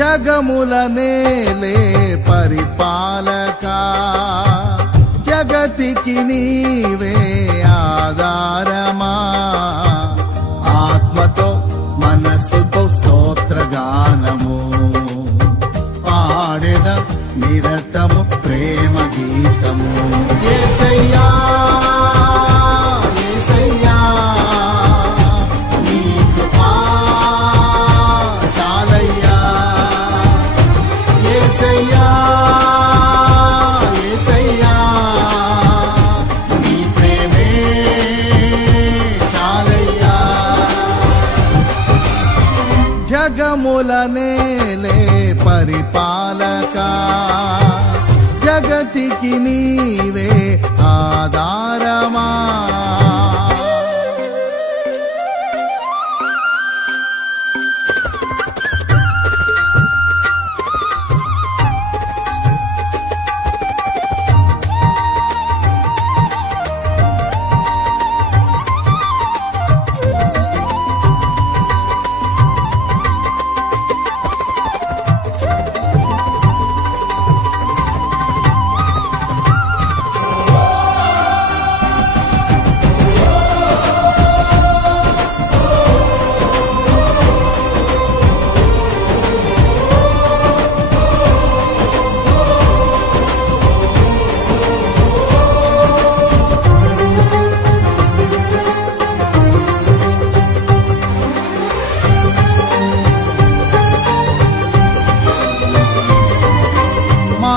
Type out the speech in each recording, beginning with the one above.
జగముల నేలే పరిపాలకా జగతికి నీవే ఆధారమా ఆత్మతో మనస్సుతో స్తోత్రగానము పాడెద నిరతము ప్రేమ గీతము యేసయ్యా యేసయ్యా నీ కృపా చాలయ్యా యేసయ్యా యేసయ్యా నీ ప్రేమే చాలయ్యా జగముల నేలే పరిపాలకా జగతికి నీవే ఆధారమా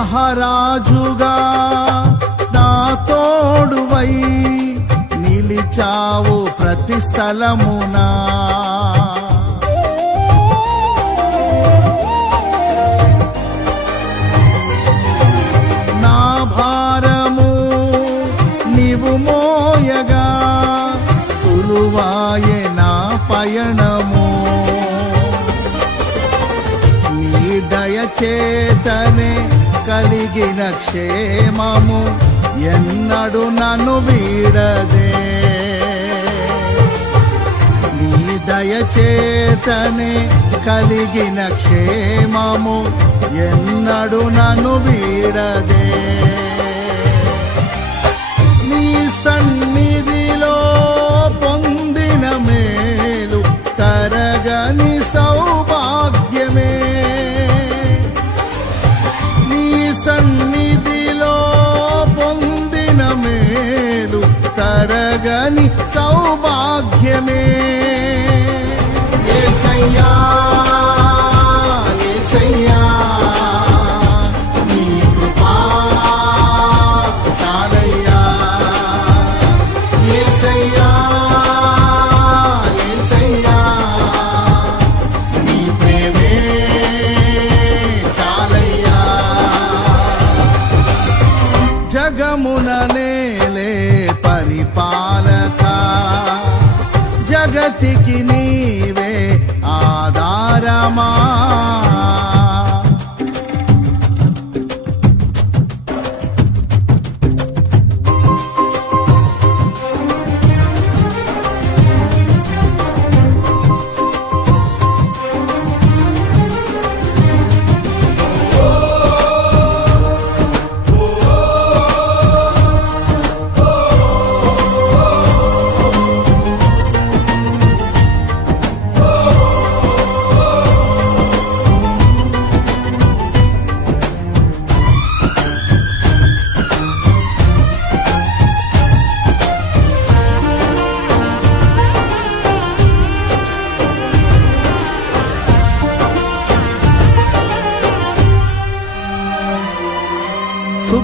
మహారాజుగా నా తోడువై నిలిచావు ప్రతి స్థలమునా నా భారము నీవు మోయగా సులువాయే నా పయనము నీ దయచేతనే కలిగిన క్షేమము ఎన్నడు నన్ను వీడదే నీ దయచేతనే కలిగిన క్షేమము ఎన్నడు నన్ను వీడదే నీ సన్నిధిలో పొందిన మేలు తరగని సౌభాగ్యమే సన్నిధిలో పొందిన మేలు తరగని సౌభాగ్యమే యేసయ్యా యేసయ్యా నీ కృపా చాలయ్యా యేసయ్యా యేసయ్యా నీ ప్రేమే చాలయ్యా జగమున నేలే పరిపాలకా జగతికి నీవే ఆధారమా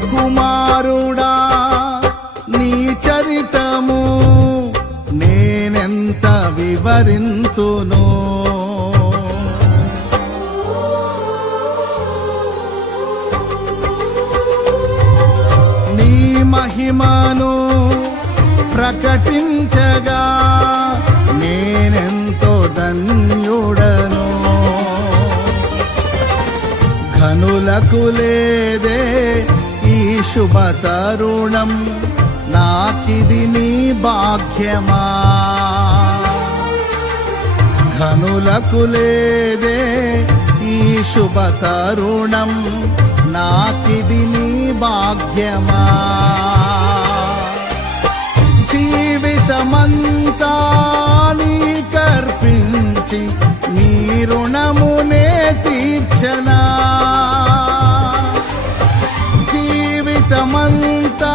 సుకుమారుడా నీ చరితము నేనెంత వివరింతును నీ మహిమను ప్రకటించగా నేనెంతో ధన్యుడను ఘనులకు లేదే ఈ శుభ తరుణం నాకిది నీ భాగ్యమా ఘనులకు లేదే ఈ శుభ తరుణం నాకిది నీ భాగ్యమా జీవితమంతా నీకర్పించి నీ రుణమునే తీర్చనా జీవితమంతా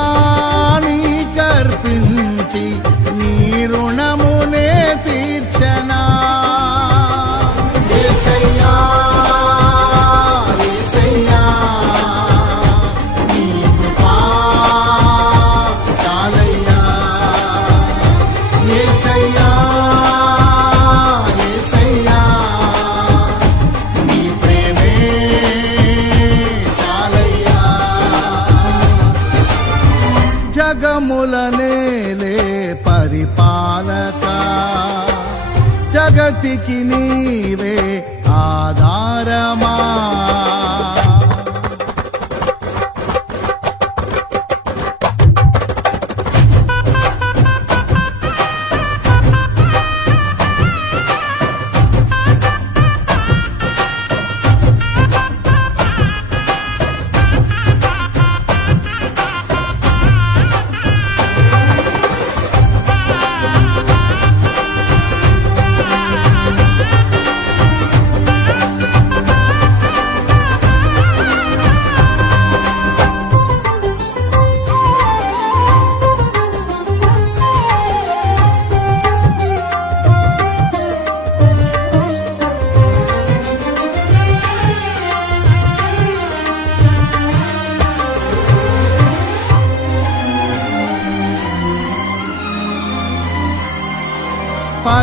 నీకర్పించి నీ రుణమునే తీర్చనా యేసయ్యా యేసయ్యా నీ కృపా చాలయ్యా యేసయ్యా యేసయ్యా నీ ప్రేమే చాలయ్యా జగముల నేలే పరిపాలక జగతికి నీవే ఆధారమా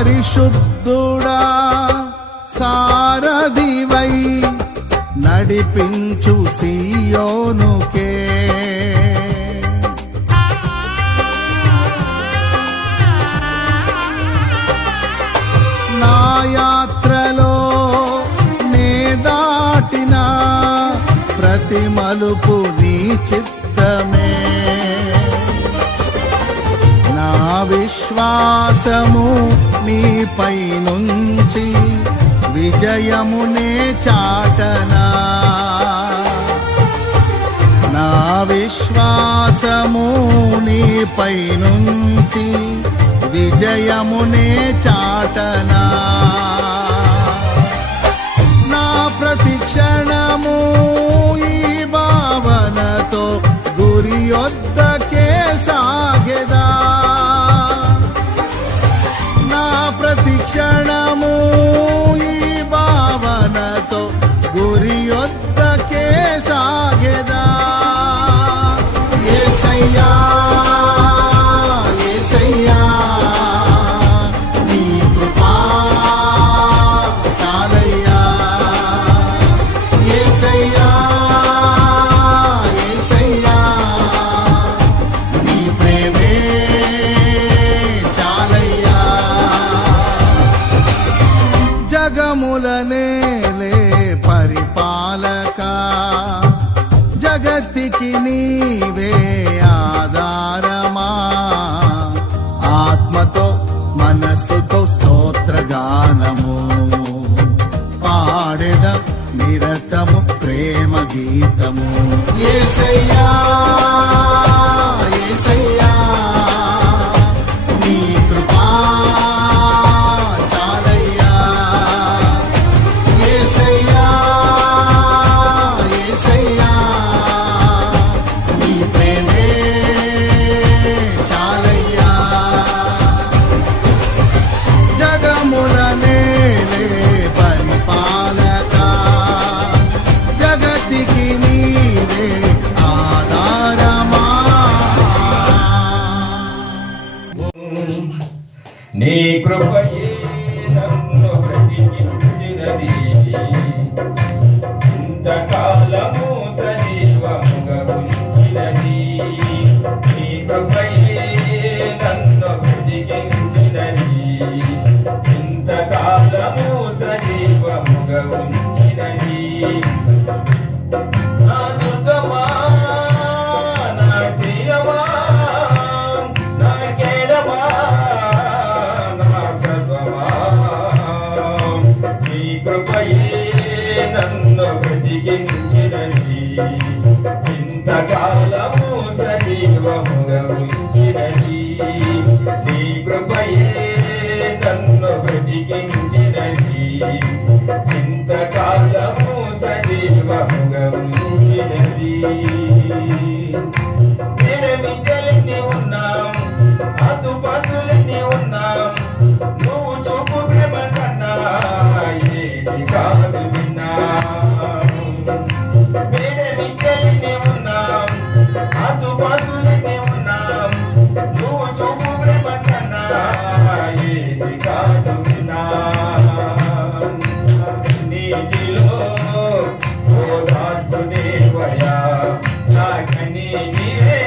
పరిశుద్ధుడా సారథివై నడిపించు సియోనుకే నా యాత్రలో నే దాటిన ప్రతి మలుపు నీ చిత్తమే నా విశ్వాసము నీపై నుంచి విజయమునే చాటనా నా విశ్వాసము నీపై నుంచి విజయమునే చాటనా నా ప్రతి క్షణము ఈ భావనతో గురి యొద్దకే సాగెదా నా ప్రతి క్షణము ఈ భావనతో గురి యొద్దకే సాగెదా యేసయ్యా యేసయ్యా నీ కృపా చాలయ్యా యేసయ్యా యేసయ్యా నీ ప్రేమే చాలయ్యా జగముల నేలే పరిపాలక జగతికి నీవే ఆధారమా ఆత్మతో మనస్సుతో స్తోత్రగానము పాడెద నిరతము ప్రేమ గీతము యేసయ్యా యేసయ్యా నీ కృపా చాలయ్యా యేసయ్యా యేసయ్యా నీ ప్రేమే చాలయ్యా జగముల నేలే పరిపాలక జగతికి నీవే ఆధారమా నీ కృపయే నన్ను బ్రతికించినది ఇంతకాలము సజీవముగా ఉంచినది నీ కృపయే నన్ను బ్రతికించినది ఇంతకాలము సజీవముగా ఉంచినది నా దుర్గమా నా శీలమా నా కేడమా నా సర్వమా నీ కృపయే నన్ను ఇంతకాలము సజీవముగా ఉంచినది. మిద్దెలెన్ని ఉన్నాం, ఆసుపత్రులెన్ని ఉన్నాం, నువ్వు చూపు ప్రేమ కన్నా ఏది కాదు విన్నా. మిద్దెలెన్ని ఉన్నాం, ఆసుపత్రులెన్ని ఉన్నాం, నువ్వు చూపు ప్రేమ కన్నా ఏది కాదు విన్నా. నీటిలో ఓదార్పునేవయా నా కన్నీటివే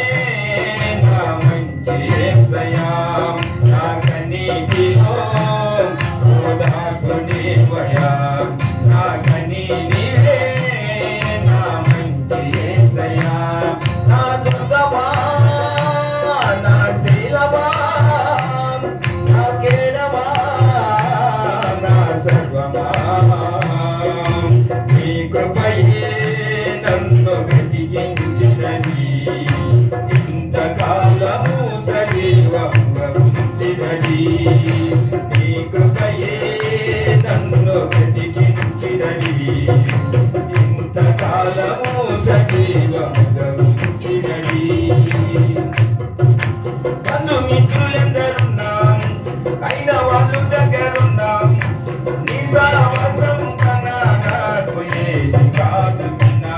నా మంచి యేసయ్యా. నా కన్నీటిలో ఓదార్పునేవయా నా కన్నీటివే నా మంచి యేసయ్యా. నా దుర్గమా నా శీలమా నా కేడమా నా సర్వమా నీ కృపయే నన్ను బ్రతికించినది. ఇంతకాలము సజీవముగా ఉంచినది. నీ కృపయే నన్ను బ్రతికించినది. ఇంతకాలము సజీవముగా ఉంచినది. నన్ను మిత్రులెందరున్నాం, అయిన వాళ్ళు దగ్గరున్నాం, నీ సహవాసం కన్నా నాకు ఏది కాదు విన్నా.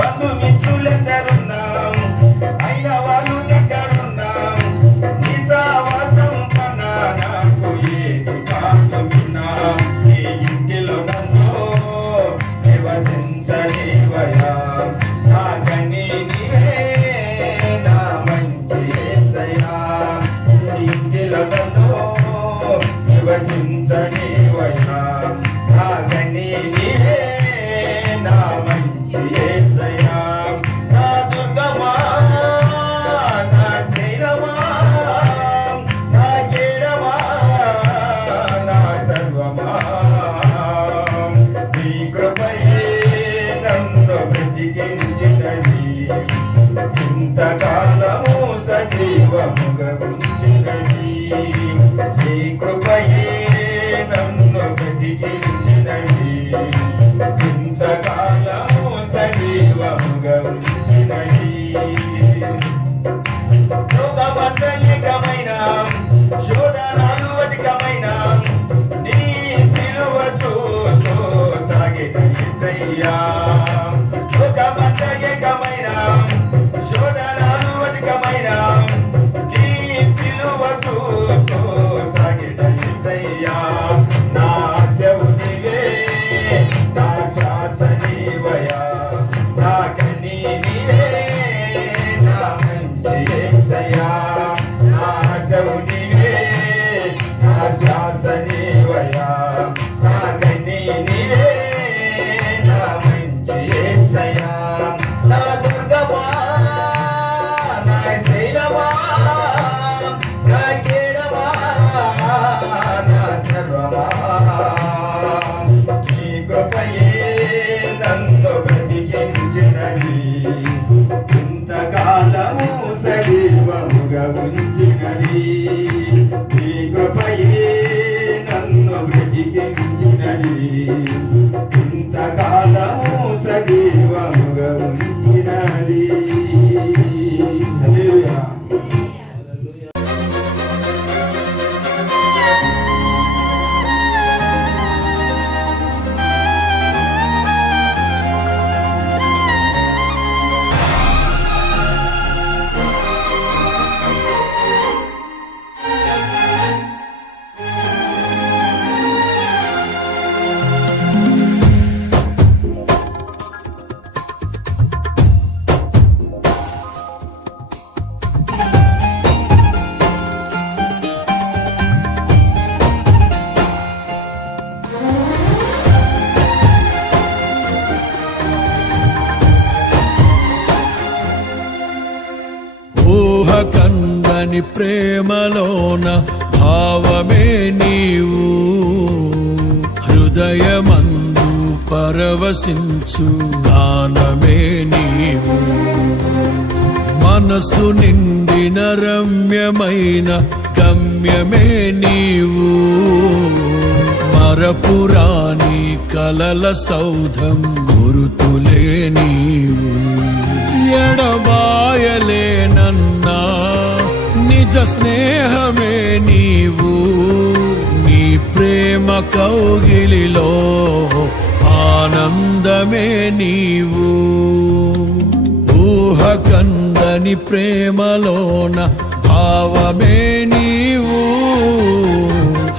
నన్ను మిత్రులెందరున్నాం, అయిన వాళ్ళు దగ్గరున్నాం, నీ సహవాసం కన్నా నాకు ఏది కాదు విన్నా. నీ ఇంటిలో నన్ను నివసించనివయా. నా కన్నీటివే నా మంచి యేసయ్యా. నీ ఇంటిలో నన్ను నివసించనివయా. నా కన్నీటివే నా మంచి యేసయ్యా. నా దుర్గమా నా శైలమా నా కేడమా నా సర్వమా నీ కృపయే నన్ను బ్రతికించినది. ఇంతకాలము సజీవముగా ఉంచినది. నీ కృపయే నన్ను బ్రతికించినది. ఇంతకాలము సజీవముగా ఉంచినది. లోకమంతైకమైన శోధనాలు అధికమైన నీ సిలువ చూస్తూ సాగిన యేసయ్యా. లోకమంతైకమైన శోధనాలు అధికమైన నీ సిలువ చూస్తూ సాగిన యేసయ్యా. నా ఆశవు నీవే, నా శ్వాస నీవయ్యా. నా కన్నీటివే నా మంచి యేసయ్యా. నా ఆశవు నీవే, నా శ్వాస నీవయ్యా. నా కన్నీటివే నా మంచి యేసయ్యా. నా దుర్గమా నా శైలమా నా కేడమా నా సర్వమా నీ కృపయే నన్ను బ్రతికించినది. ఇంతకాలము సజీవముగా ఉంచినది. నీ కృపయే నన్ను బ్రతికించినది. ఇంతకాలము సజీవముగా ఉంచినది. హల్లెలూయా. కందని ప్రేమలోన భావమే నీవు హృదయమందు పరవశించు గానమే నీవు మనసు నిండిన రమ్యమైన గమ్యమే నీవు మరపురాని కలల సౌధం గురుతులే నీవు. ఎడబాయలేనన్నా నిజ స్నేహమే నీవు. నీ ప్రేమ కౌగిలిలో ఆనందమే నీవు. ఊహ కందని ప్రేమలోన భావమే నీవు.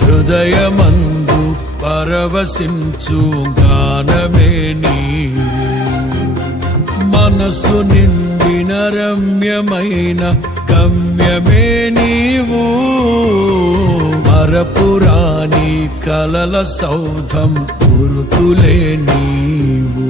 హృదయమందు పరవశించు గానమే నీవు. మనసు నిండిన రమ్యమైన గమ్యమే నీవు. మరపురాని కలల సౌధం గురుతులే నీవు.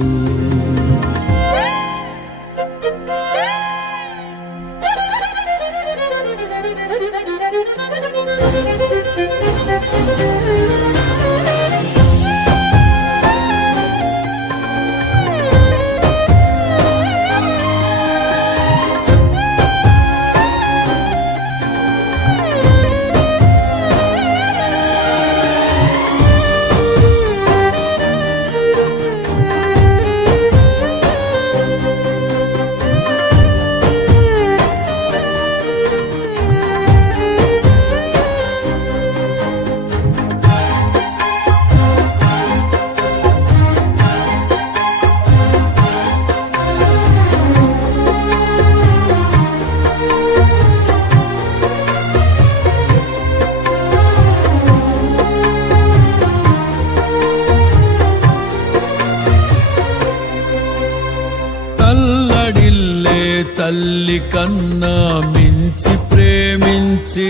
తల్లి కన్నా మించి ప్రేమించి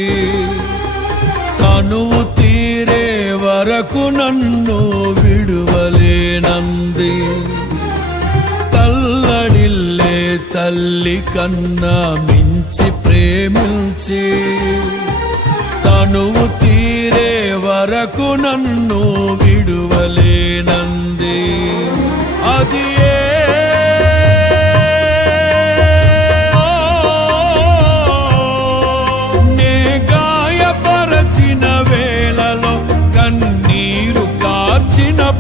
తనువు తీరే వరకు నన్ను విడువలేనంది. తల్లడిల్లే తల్లి కన్నా మించి ప్రేమించి తనువు తీరే వరకు నన్ను విడువలేనంది. అది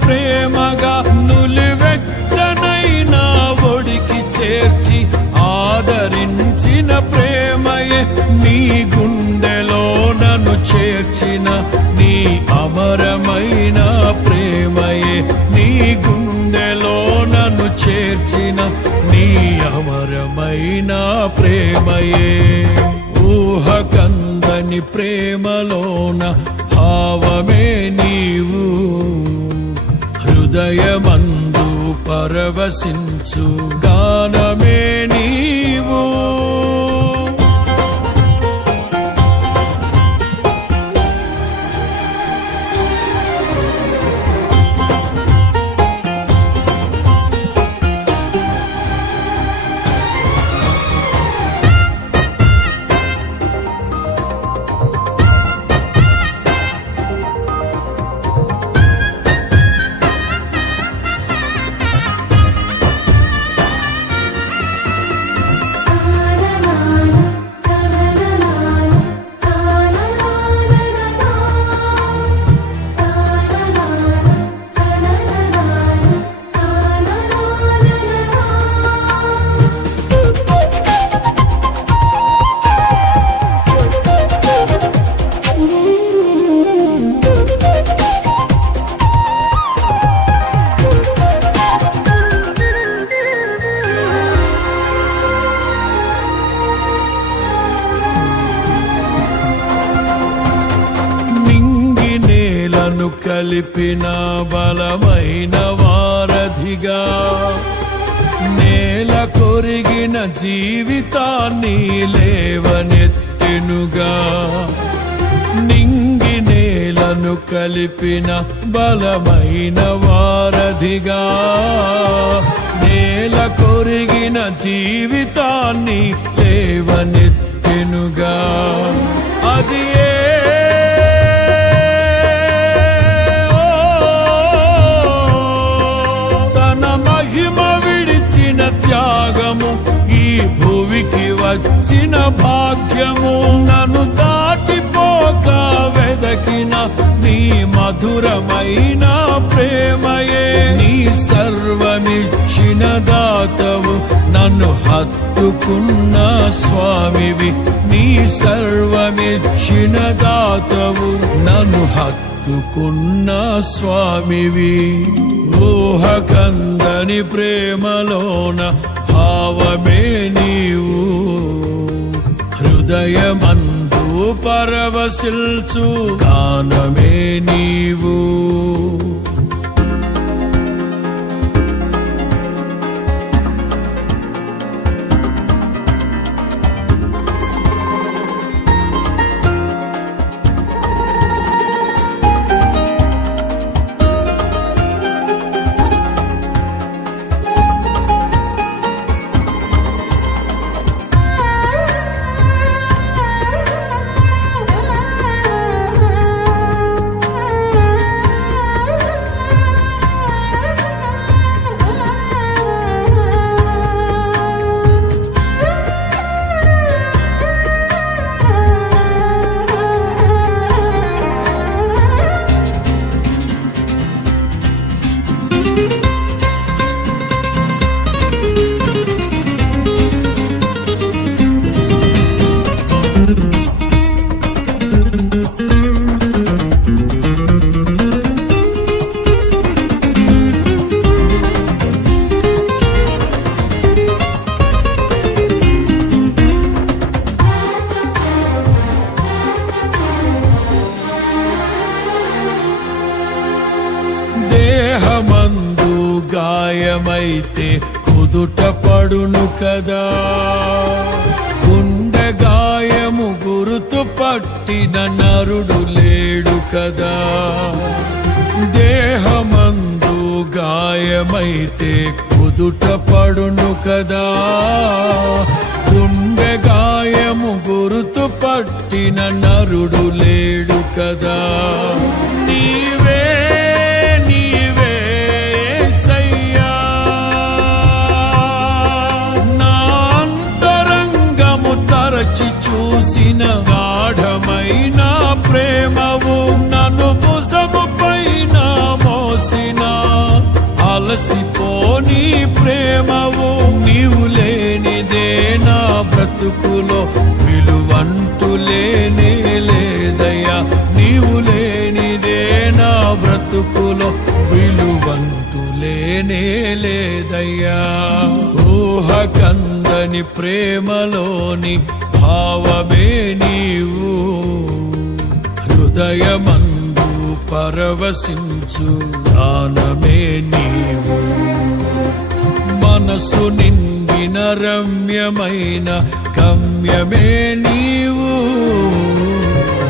ప్రేమగా నులివెచ్చనైనా ఒడికి చేర్చి ఆదరించిన ప్రేమయే నీ గుండెలో నన్ను చేర్చిన నీ అమరమైన ప్రేమయే. నీ గుండెలో నన్ను చేర్చిన నీ అమరమైన ప్రేమయే. ఊహ కందని ప్రేమలోన భావమే నీవు. హృదయమందు పరవశించు గానమే నీవు. కలిపిన బలమైన వారధిగా నేల కొరిగిన జీవితాన్ని లేవనెత్తెనుగా. నింగి నేలను కలిపిన బలమైన వారధిగా నేల కొరిగిన జీవితాన్ని లేవనెత్తెనుగా. అది త్యాగము ఈ భూమికి వచ్చిన భాగ్యము. నన్ను దాటిపోక వెదకిన నీ మధురమైన ప్రేమయే నీ సర్వమిచ్చిన దాతవు నన్ను హత్తుకున్న స్వామివి నీ సర్వమిచ్చిన దాతవు నన్ను హత్తుకున్న స్వామివి ఊహకందని ప్రేమలోన భావమే నీవు హృదయమందు పరవశిల్చు గానమే నీవు దేహమందు గాయమైతే కుదుట పడును కదా గుండె గాయము గురుతు పట్టిన నరుడు లేడు కదా దేహమందు గాయమైతే కుదుట పడును కదా గుండె గాయము గురుతు పట్టిన నరుడు లేడు కదా నీవే తరచి చూసిన గాఢమైన ప్రేమవు నన్ను భుజము పైన మోసిన అలసిపోని ప్రేమవు నీవు లేనిదే నా బ్రతుకులో విలువంటూ లేనే లేదయ్యా నీవు లేనిదే నా బ్రతుకులో విలువంటూ లేనే లేదయ్యా ఊహకందని ప్రేమలోని భావమే నీవు హృదయమందు పరవశించు గానమే నీవు మనసు నిండిన రమ్యమైన గమ్యమే నీవు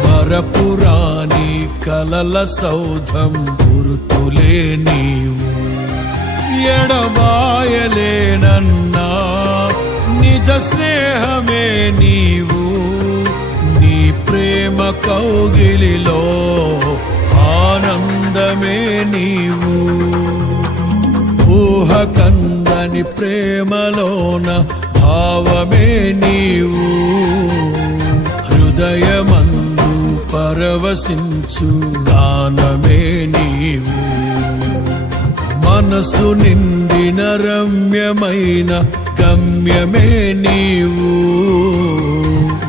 మరపురాని కలల సౌధం గుర్తులే నీవు ఎడబాయలేనన్నా నిజ స్నేహమే నీవు నీ ప్రేమ కౌగిలిలో ఆనందమే నీవు ఊహకందని ప్రేమలోన భావమే నీవు హృదయమందు పరవశించు గానమే నీవు మనసు నిండిన రమ్యమైన గమ్యమే నీవు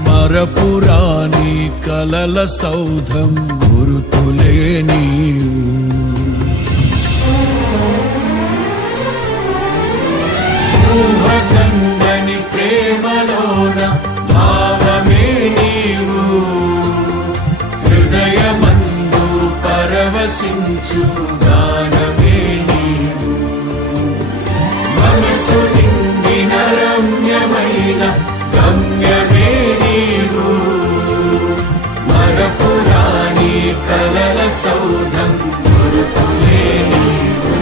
మరపురాని కలల సౌధం గురుతులే నీవు ఊహకందని ప్రేమలోన భావమే నీవు హృదయమందు పరవశించు గానమే నీవు మనసు నిండిన రమ్యమైన గమ్యమే నీవు మరపురాని కలల సౌధం గురుతులే నీవు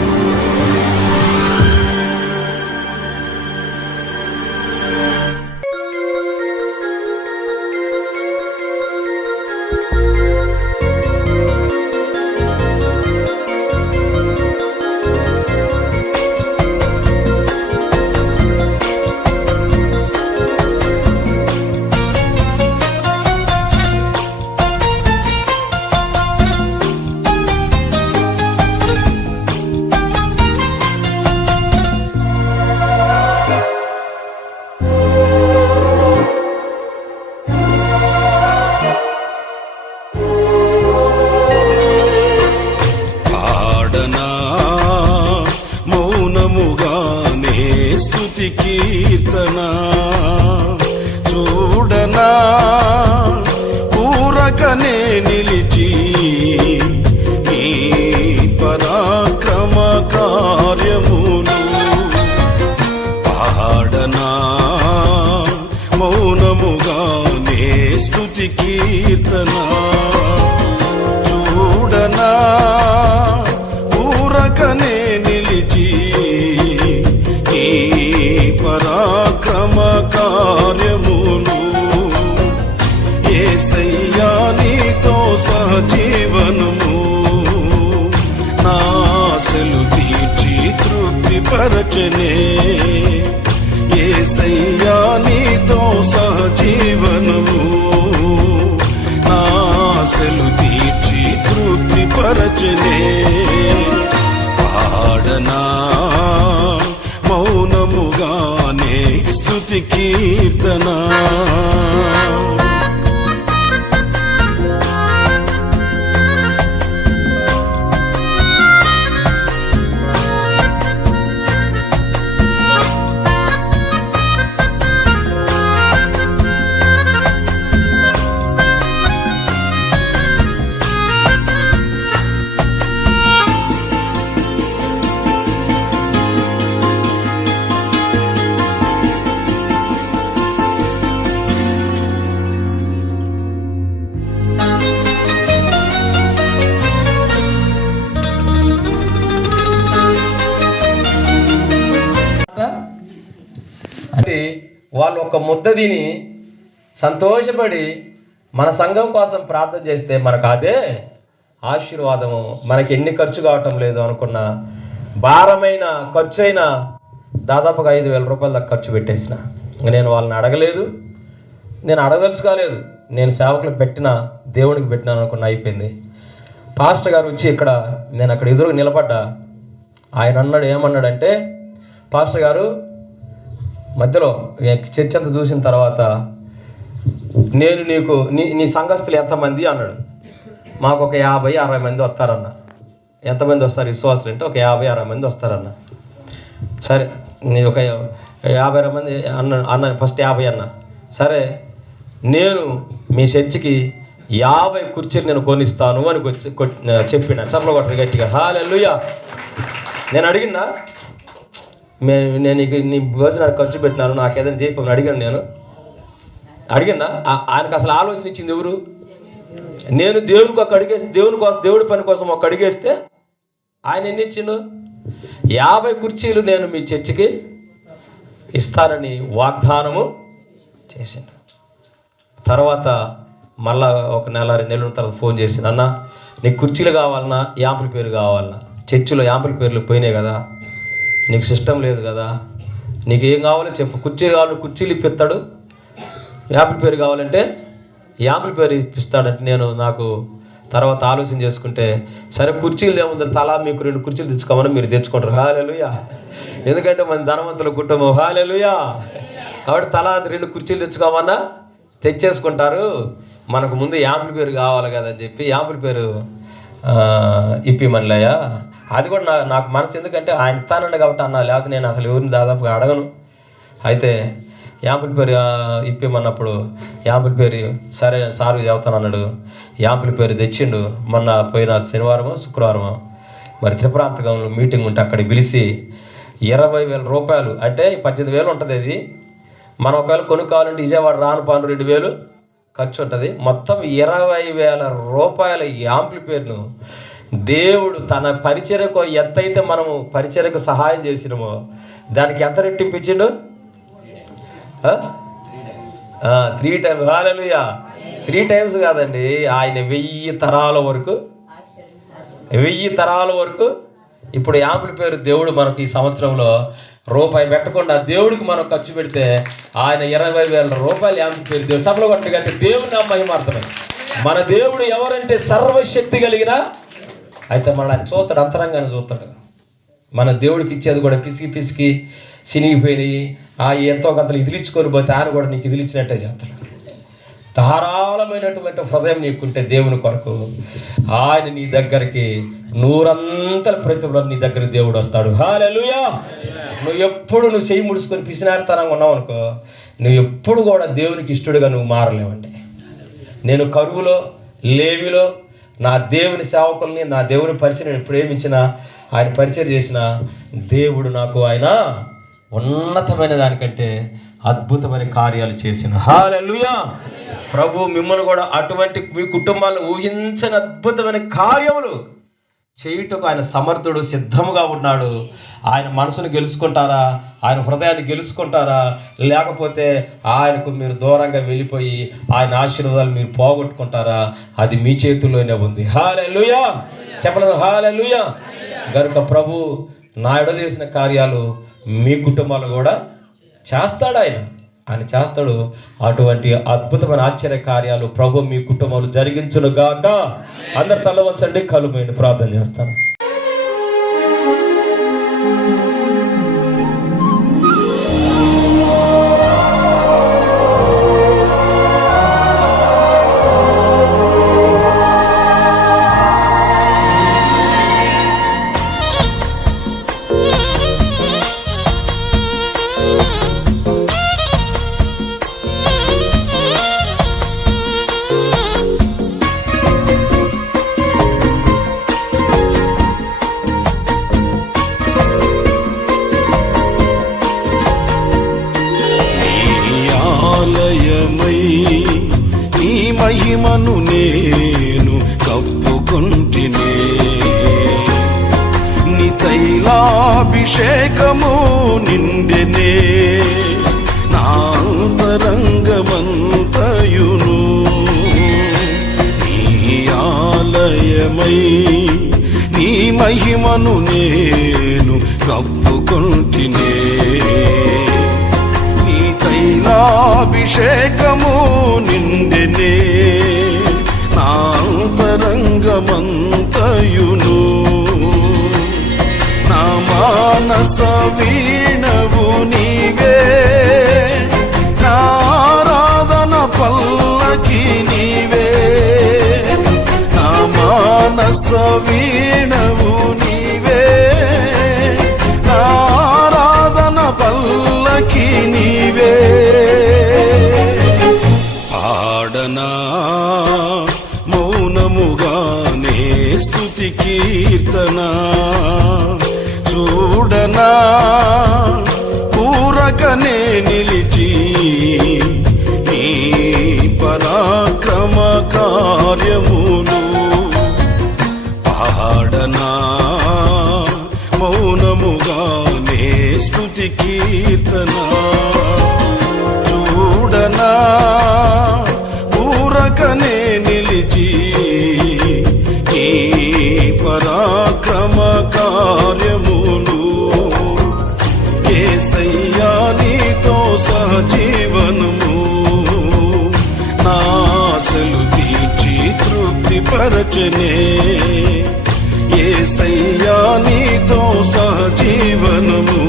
స్తుతి కీర్తన చూడనా ఊరకనే నిలిచి నీ పరాక్రమ కార్యములు పాడనా మౌనముగానే స్తుతి కీర్తన చూడనా ఊరకనే నిలిచి ఈ పరాక్రమ కార్యములు యేసయ్యా నీతో సహజీవనము నా ఆశలు తీర్చి తృప్తి పరచనే యేసయ్యా నీతో సహజీవనము నా ఆశలు తీర్చి తృప్తి పరచనే పాడనా మౌనముగానే స్తుతి కీర్తన అంటే వాళ్ళు ఒక ముద్ద తిని సంతోషపడి మన సంఘం కోసం ప్రార్థన చేస్తే మనకు అదే ఆశీర్వాదము. మనకి ఎన్ని ఖర్చు కావటం లేదు అనుకున్న భారమైన ఖర్చు అయినా దాదాపుగా 5,000 రూపాయల దాకా ఖర్చు పెట్టేసిన. నేను వాళ్ళని అడగలేదు, నేను అడగదలుచుకోలేదు, నేను సేవకులు పెట్టిన దేవునికి పెట్టినాను అనుకున్న అయిపోయింది. పాస్టర్ గారు వచ్చి నేను అక్కడ ఎదురుగా నిలబడ్డా. ఆయన అన్నాడు, ఏమన్నాడంటే, పాస్టర్ గారు మధ్యలో చర్చ అంతా చూసిన తర్వాత నేను నీకు నీ సంఘస్థులు ఎంతమంది అన్నాడు. మాకు ఒక 50-60 మంది వస్తారన్న. ఎంతమంది వస్తారు విశ్వాసులు అంటే ఒక 50-60 మంది వస్తారన్న. సరే నేను ఒక 50 మంది అన్న ఫస్ట్ 50 అన్న. సరే నేను మీ చర్చికి 50 కుర్చీలు నేను కొనిస్తాను అని చెప్పిన. సభలో కొట్టరు గట్టిగా హల్లెలూయా. నేను అడిగినా, నేను నీ భోజనానికి ఖర్చు పెట్టినాను, నాకు ఏదైనా చేయమని అడిగాను. ఆయనకు అసలు ఆలోచన ఇచ్చింది ఎవరు? నేను దేవునికి ఒక అడిగేసి దేవుడి పని కోసం ఒక అడిగేస్తే ఆయన ఎన్ని ఇచ్చిండు? 50 కుర్చీలు నేను మీ చర్చికి ఇస్తానని వాగ్దానము చేసిండు. తర్వాత మళ్ళా ఒక నెల 2 నెలల తర్వాత ఫోన్ చేసి, అన్న నీకు కుర్చీలు కావాలన్నా యాంపుల పేరు కావాలన్నా, చర్చిలో యాంపుల పేర్లు పోయినాయి కదా, నీకు సిస్టమ్ లేదు కదా, నీకు ఏం కావాలో చెప్పు. కుర్చీలు కావాలి, కుర్చీలు ఇప్పిస్తాడు. యాపిల్ పేరు కావాలంటే యాపిల్ పేరు ఇప్పిస్తాడంటే నాకు తర్వాత ఆలోచన చేసుకుంటే, సరే కుర్చీలు ఏముంది, తలా మీకు 2 కుర్చీలు తెచ్చుకోమని మీరు తెచ్చుకుంటారు. హల్లెలూయా. ఎందుకంటే మన ధనవంతుల కుటుంబం. హల్లెలూయా. కాబట్టి తలా 2 కుర్చీలు తెచ్చుకోమన్నా తెచ్చేసుకుంటారు. మనకు ముందు యాపిల్ పేరు కావాలి కదని చెప్పి యాపిల్ పేరు ఇప్పిమనిలయ్యా. అది కూడా నాకు మనసు, ఎందుకంటే ఆయన ఇస్తానండి కాబట్టి అన్నా, లేకపోతే నేను అసలు ఎవరిని దాదాపుగా అడగను. అయితే యాంపుల పేరు ఇప్పిమన్నప్పుడు యాంపుల పేరు సరే సారు చెబుతాను అన్నాడు. యాంపుల పేరు తెచ్చిండు. మొన్న పోయిన శుక్రవారమో మరి త్రిపురాంతకంలో మీటింగ్ ఉంటే అక్కడికి పిలిచి 20,000 రూపాయలు, అంటే 18,000 ఉంటుంది. అది మనం ఒకవేళ కొనుక్కోవాలంటే విజయవాడ రాను 2,000 ఖర్చు ఉంటుంది. మొత్తం 20,000 రూపాయల యాంపుల పేరును దేవుడు తన పరిచర్యకు ఎంతైతే మనము పరిచర్యకు సహాయం చేసినామో దానికి ఎంత రెట్టింపించిండు? 3 టైమ్స్. హల్లెలూయా. 3 టైమ్స్ కాదండి, ఆయన 1000 తరాల వరకు ఇప్పుడు యాంపుల పేరు దేవుడు మనకు ఈ సంవత్సరంలో రూపాయి పెట్టకుండా దేవుడికి మనం ఖర్చు పెడితే ఆయన 20,000 రూపాయలు యాంపుల పేరు దేవుడు చప్పలు కొట్టగా అంటే దేవుని మహిమార్థమే. మన దేవుడు ఎవరంటే సర్వశక్తి కలిగిన, అయితే మన ఆయన చూస్తాడు, అంతరంగాన్ని చూస్తాడు. మన దేవుడికి ఇచ్చేది కూడా పిసికి చినిగిపోయినాయి ఎంతో కొంత ఇదిలించుకొని పోతే ఆయన కూడా నీకు ఇదిలిచ్చినట్టే చేస్తాడు. ధారాళమైనటువంటి హృదయం నీకుంటే దేవుని కొరకు, ఆయన నీ దగ్గరికి నూరంతల ప్రతిఫలం నీ దగ్గర దేవుడు వస్తాడు. హల్లెలూయా. నువ్వు చెయ్యి ముడుచుకొని పిసినారితనంగా ఉన్నావు అనుకో, నువ్వు ఎప్పుడు కూడా దేవునికి ఇష్టడుగా నువ్వు మారలేవండి. నేను కరువులో, లేవిలో నా దేవుని సేవకుల్ని, నా దేవుని పరిచయం నేను ప్రేమించిన, ఆయన పరిచయం చేసిన దేవుడు నాకు ఆయన ఉన్నతమైన దానికంటే అద్భుతమైన కార్యాలు చేసిన. హల్లెలూయా. ప్రభు మిమ్మల్ని కూడా అటువంటి మీ కుటుంబాలను ఊహించని అద్భుతమైన కార్యములు చేయుటకు ఆయన సమర్థుడు, సిద్ధముగా ఉన్నాడు. ఆయన మనసును గెలుచుకుంటారా? ఆయన హృదయాన్ని గెలుచుకుంటారా? లేకపోతే ఆయనకు మీరు దూరంగా వెళ్ళిపోయి ఆయన ఆశీర్వాదాలు మీరు పోగొట్టుకుంటారా? అది మీ చేతుల్లోనే ఉంది. హల్లెలూయా. చెప్పలేదు హల్లెలూయా. కనుక ప్రభు నా ఎడల చేసిన కార్యాలు మీ కుటుంబాలు కూడా చేస్తాడు. ఆయన చేస్తాడు. అటువంటి అద్భుతమైన ఆశ్చర్య కార్యాలు ప్రభు మీ కుటుంబాలు జరిగించును గాక. అందరు తల వంచండి, కళ్ళు మూయండి, ప్రార్థన చేస్తాను. నీ మహిమను నేను కప్పుకొంటినే, నీ తైలాభిషేకము నిండెనే నా అంతరంగమంతయును. నీ ఆలయమై నీ మహిమను నేను కప్పుకొంటినే, తైలాభిషేకము నిండెనే నా అంతరంగమంతయును. నా మానస వీణవు నీవే, నా ఆరాధన పల్లకి నీవే. నా మానస వీణవు నీవే, నా ఆరాధన పల్లకి నీవే. పాడనా మౌనముగానే స్తుతి కీర్తన, చూడనా ఊరకనే నిలిచి నీ పరాక్రమ కార్యములు. పాడనా మౌనముగానే స్తుతి కీర్తన, చూడనా ఊరకనే నిలిచి ఈ పరాక్రమ కార్యములు. యేసయ్యా నీతో సహజీవనము నా ఆశలు తీర్చి తృప్తిపరచనే. యేసయ్యా నీతో సహజీవనము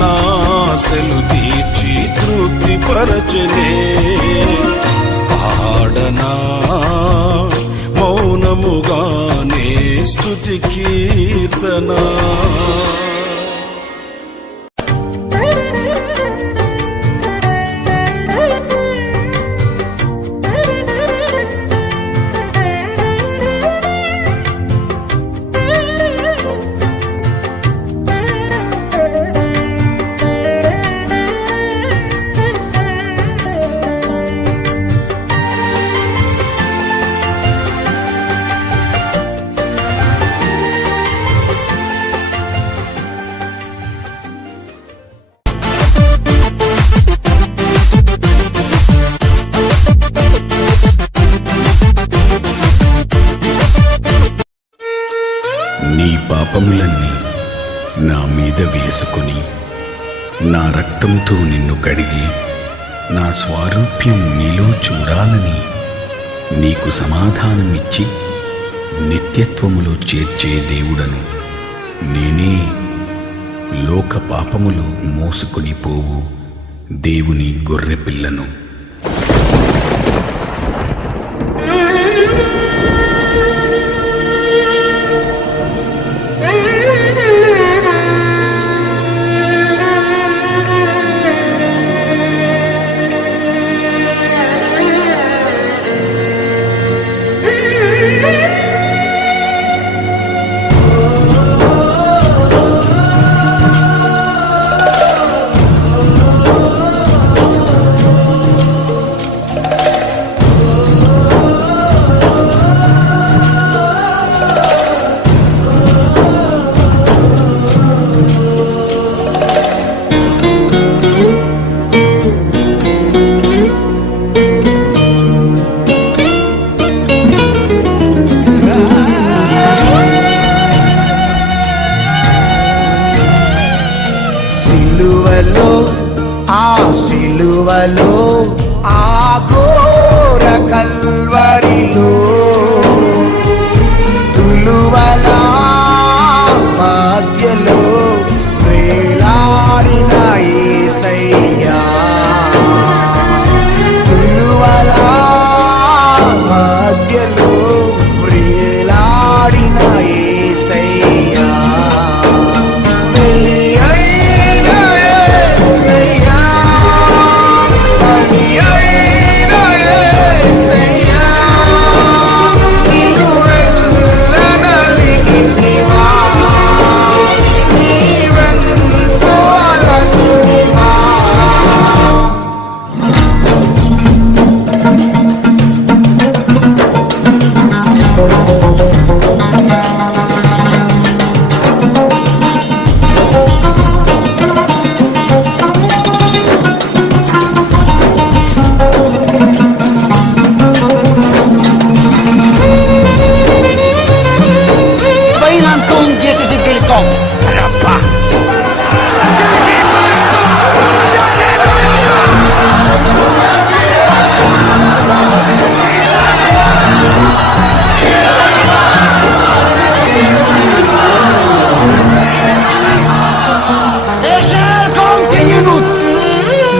నా ఆశలు తీర్చి తృప్తిపరచనే. పాడనా మౌనముగానే స్తుతి కీర్తన. నీ పాపములన్నీ నా మీద వేసుకుని నా రక్తంతో నిన్ను కడిగి నా స్వారూప్యం నీలో చూడాలని నీకు సమాధానమిచ్చి నిత్యత్వములో చేర్చే దేవుడను నేనే. లోక పాపములు మోసుకొని పోవు దేవుని గొర్రెపిల్లను. సిలువలో ఆ ఘోర కల్వరిలో తులువల మధ్యలో వేలాడిన యేసయ్యా, తులువల మధ్యలో వేలాడిన యేసయ్యా,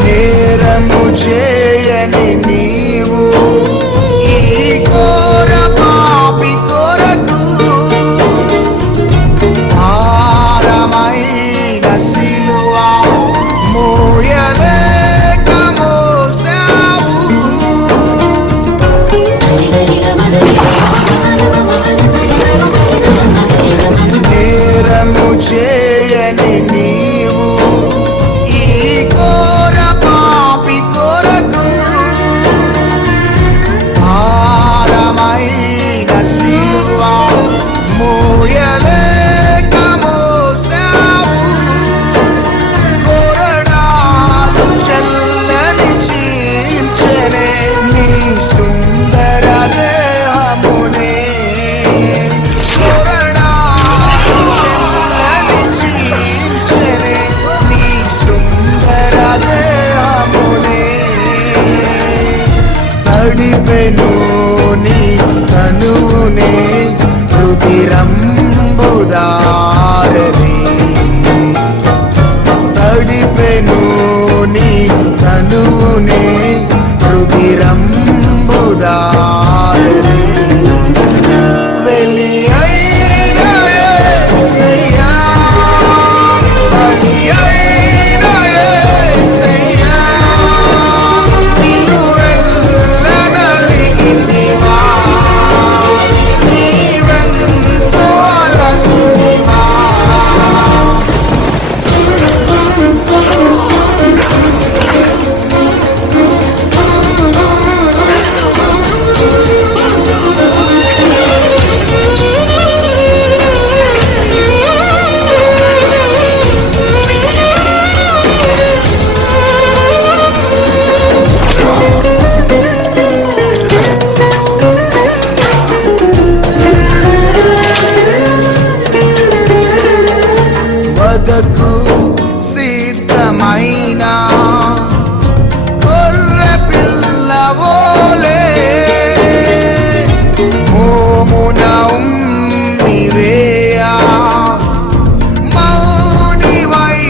నేరము చేయని నీవు ఈ ఘోర పాపి కొరకు భారమైన సిలువ మోయలేక మోసావు, నేరము చేయని నీవు ఈ ఘోర పాపి కొరకు భారమైన సిలువ మోయలేక మోసావు, కొరడాలు చల్లని చీల్చెనే నీ సుందర దేహమునే, కొరడాలు చల్లని చీల్చెనే నీ సుందర దేహమునే, తడిపెను నీ తనువునే రుధిరంబుదారది, తడిపెను నీ తనువునే రుధిరంబుదారది, వెలి అయిన యేసయ్యా, బలి అయిన యేసయ్యా, నిన్ను వెళ్ళనలిగితివా, నీవెంతో అలసితివా. వదకు సిద్ధమైన గొర్రె పిల్లవోలే మోమున ఉమ్మివేయా మౌనివైనావే,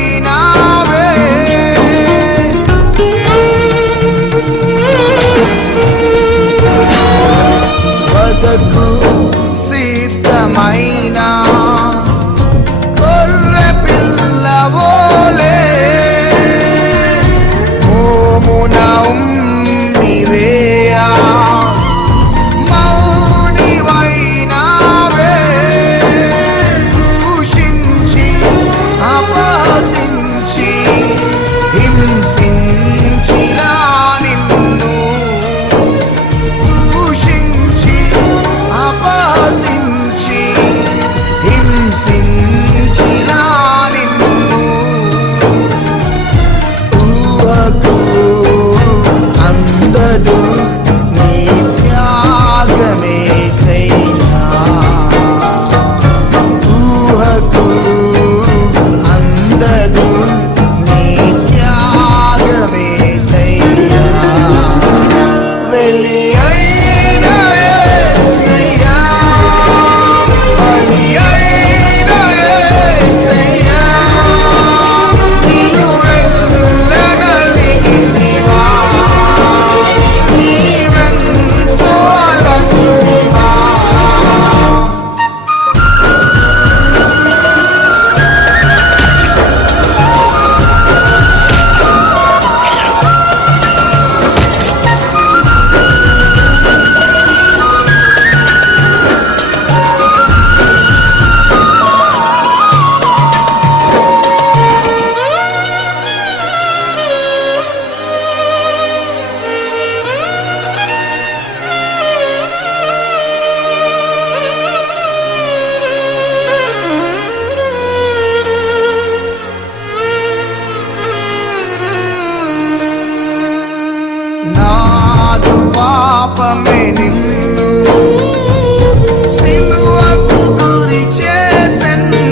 పాపమే నిన్ను సిలువకు గురి చేసెను,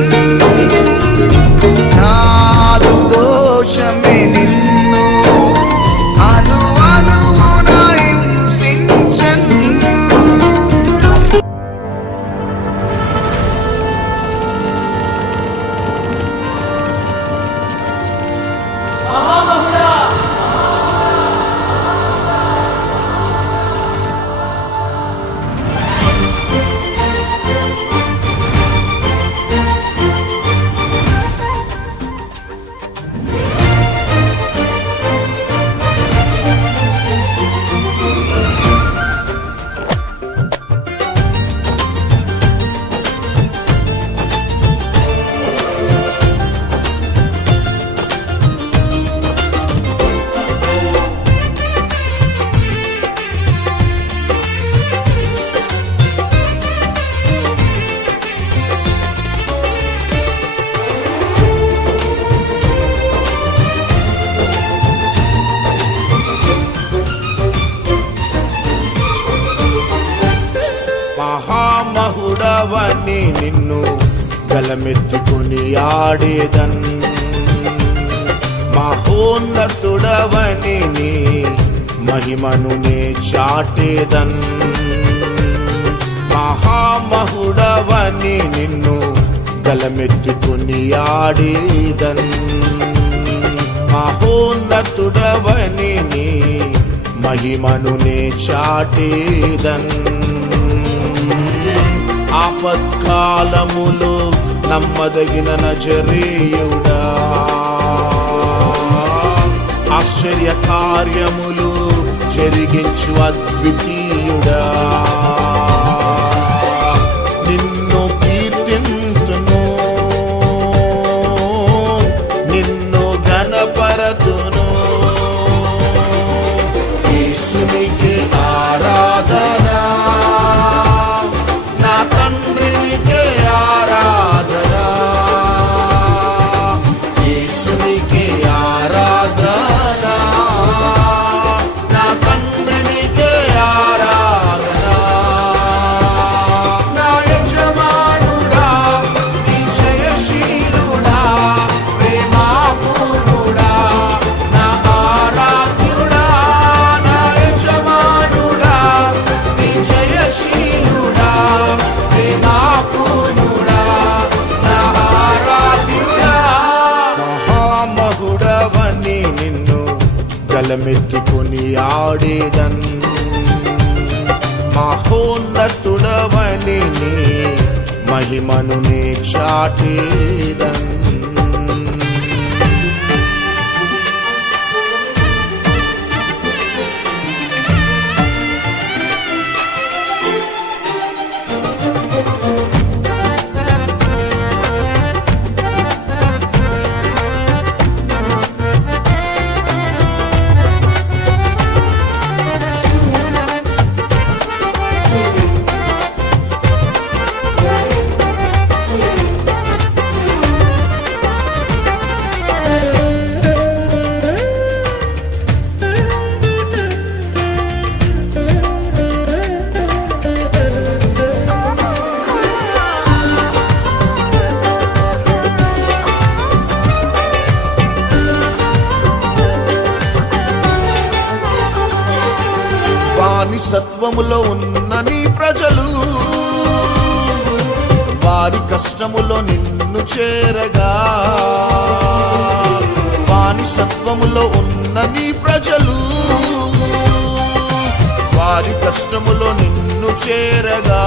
నాదు దోషమే నిన్ను అణువణువున హింసించెను. మహామహుడవని నిన్ను గలమెత్తుకొని ఆడేదన్, మహోన్నతుడవని నీ మహిమను నే చాటేదన్. మహామహుడవని నిన్ను గలమెత్తుకొని ఆడేదన్, మహోన్నతుడవని నీ మహిమను నే చాటేదన్. ఆపత్కాలములో నమ్మదగిన నజరేయుడా, ఆశ్చర్య కార్యములు జరిగించు అద్వితీయుడా, నిన్ను కీర్తింతును, నిన్ను ఘనపరతును. యేసునికి ఆరాధన, నా తండ్రికి ఆరాధన, యేసునికి ఆరాధన, నా తండ్రికి ఆరాధన. నా యజమానుడా, విజయశీలుడా, ప్రేమాపూర్ణుడా, నా ఆరాధ్యుడా. నా యజమానుడా, విజయశీలుడా, ప్రేమాపూర్ణుడా, నా ఆరాధ్యుడా. మహామహుడవని నిన్ను గలమెత్తుకొని ఆడేదన్, మహోన్నతుడవని నీ మహిమను నే చాటేదన్. బానిసత్వములో ఉన్న నీ ప్రజలు వారి కష్టములో నిన్ను చేరగా, బానిసత్వములో ఉన్న నీ ప్రజలు వారి కష్టములో నిన్ను చేరగా,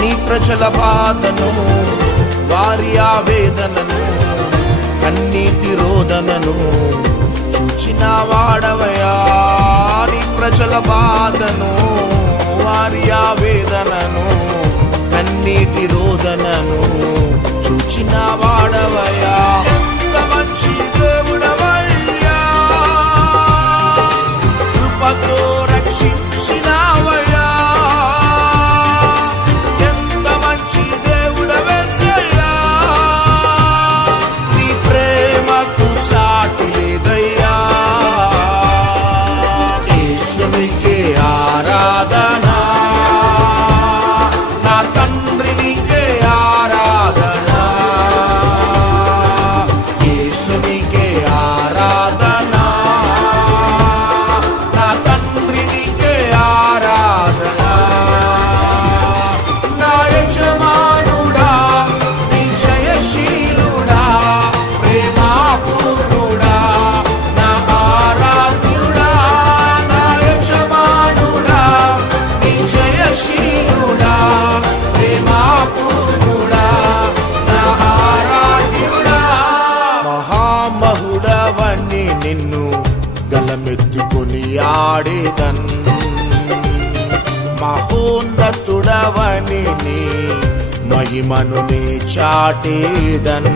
నీ ప్రజల బాధను వారి ఆవేదనను కన్నీటి రోదనను చూచిన వాడవయా. నీ ప్రజల బాధను వారి ఆవేదనను కన్నీటి రోదనను చూచిన వాడవయా. ఎంత మంచి దేవుడవయ్యా, కృపతో రక్షించినావయ్యా. ఎంత మంచి దేవుడవేసయ్యా, నీ ప్రేమకు సాటి లేదయ్యా. నీ మహిమను నే చాటేదన్